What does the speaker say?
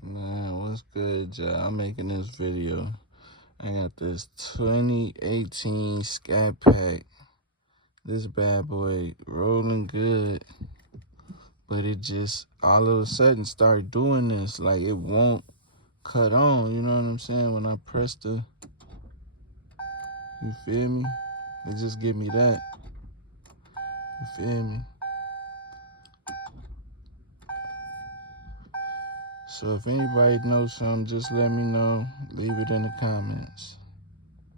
Man, what's good, y'all? I'm making this video. I got this 2018 Scatpack. This bad boy rolling good, but it just all of a sudden started doing this. Like it won't cut on, you know what I'm saying? When I press the, you feel me? It just give me that, you feel me? So if anybody knows something, just let me know. Leave it in the comments.